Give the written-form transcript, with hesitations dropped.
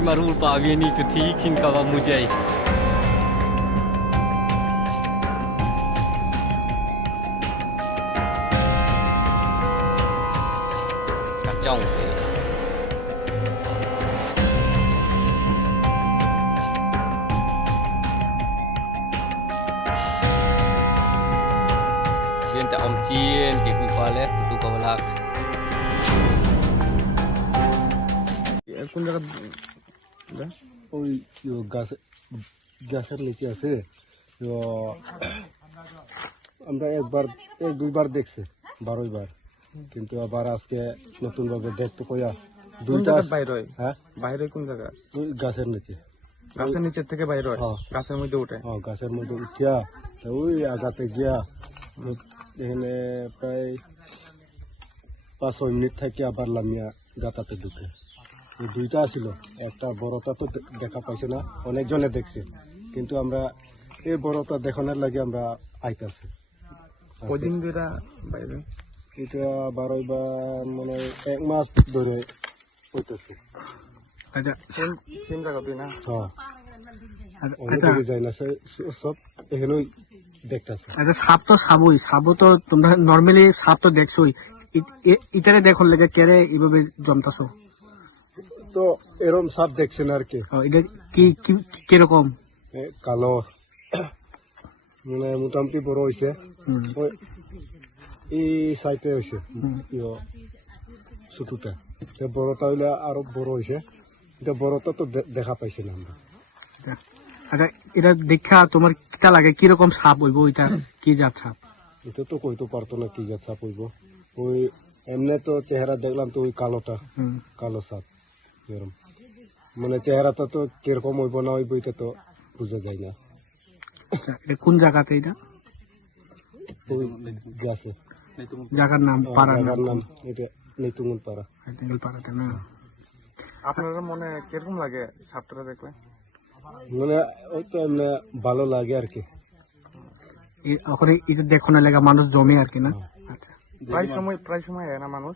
marul pa avieni tu thi kin ka wa mujai kacang Viên tại ông chiên thì cũng qua lết tụ cầu lạc কোন জায়গা ওই গাছের নিচে আছে তো আমরা এক দুইবার দেখছি 12 বার কিন্তু আবার আজকে নতুন ভাবে দেখতে কইয়া দুইটা বাইরে হয় হ্যাঁ বাইরে কোন জায়গা ওই গাছের নিচে গাছের নিচের থেকে বাইরে হয় হ্যাঁ। গাছের মধ্যে উঠে গাছের মধ্যে উঠিয়া তো ওই আগাতে গিয়া এখানে প্রায় 5-6 মিনিট থেকে আবার লামিয়া গাতাতে ঢুকে এই দুইটা আসিল একটা বড়টা তো দেখা পাইছে না অনেকজনে দেখছে কিন্তু আমরা এই বড়টা দেখানোর লাগে আমরা আইতাছি কদিন ধরে বাইরে এটা 12 বা মানে 1 মাস ধরে হইতেছে আচ্ছা সেম জায়গা তুই না হ্যাঁ আচ্ছা যাই না সব এখানে দেখতেছে আচ্ছা সাপ তো সাবও তো তোমরা নর্মালি সাপ তো দেখছোই ইটারে দেখুন লেগে কেরে এইভাবে জমতাছো তো এরম সাপ দেখছেন আর কি এটা কি কিরকম কালো মানে মোটামুটি বড় হয়েছে এই সাইডে হয়েছে ছোটটা বড়টা হইলে আরো বড় হয়েছে এটা বড়টা তো দেখা পাইছে না আমরা আচ্ছা এটা দেখা তোমার কিটা লাগে কিরকম সাপ হইব ওইটা কি জাত সাপ এটা তো কইতে পারতো না কি জাত সাপ হইব ওই এমনি তো চেহারা দেখলাম তো ওই কালোটা কালো সাপ এরকম মানে চেহারাটা তো কিরকম হইব না হইব এটা তো বোঝা যায় না আচ্ছা এটা কোন জায়গাতে এটা ওই গাছে জায়গার নাম পাড়ার জায়গার নাম এটা নেতুঙ্গল পাড়া পাড়াতে না আপনার মনে কিরকম লাগে সাপটা দেখলে মানে ওই তো এমনি ভালো লাগে আর কি ওখানে এটা দেখো না লেগা মানুষ জমে আর কি না আচ্ছা প্রায় সময় হয় না মানুষ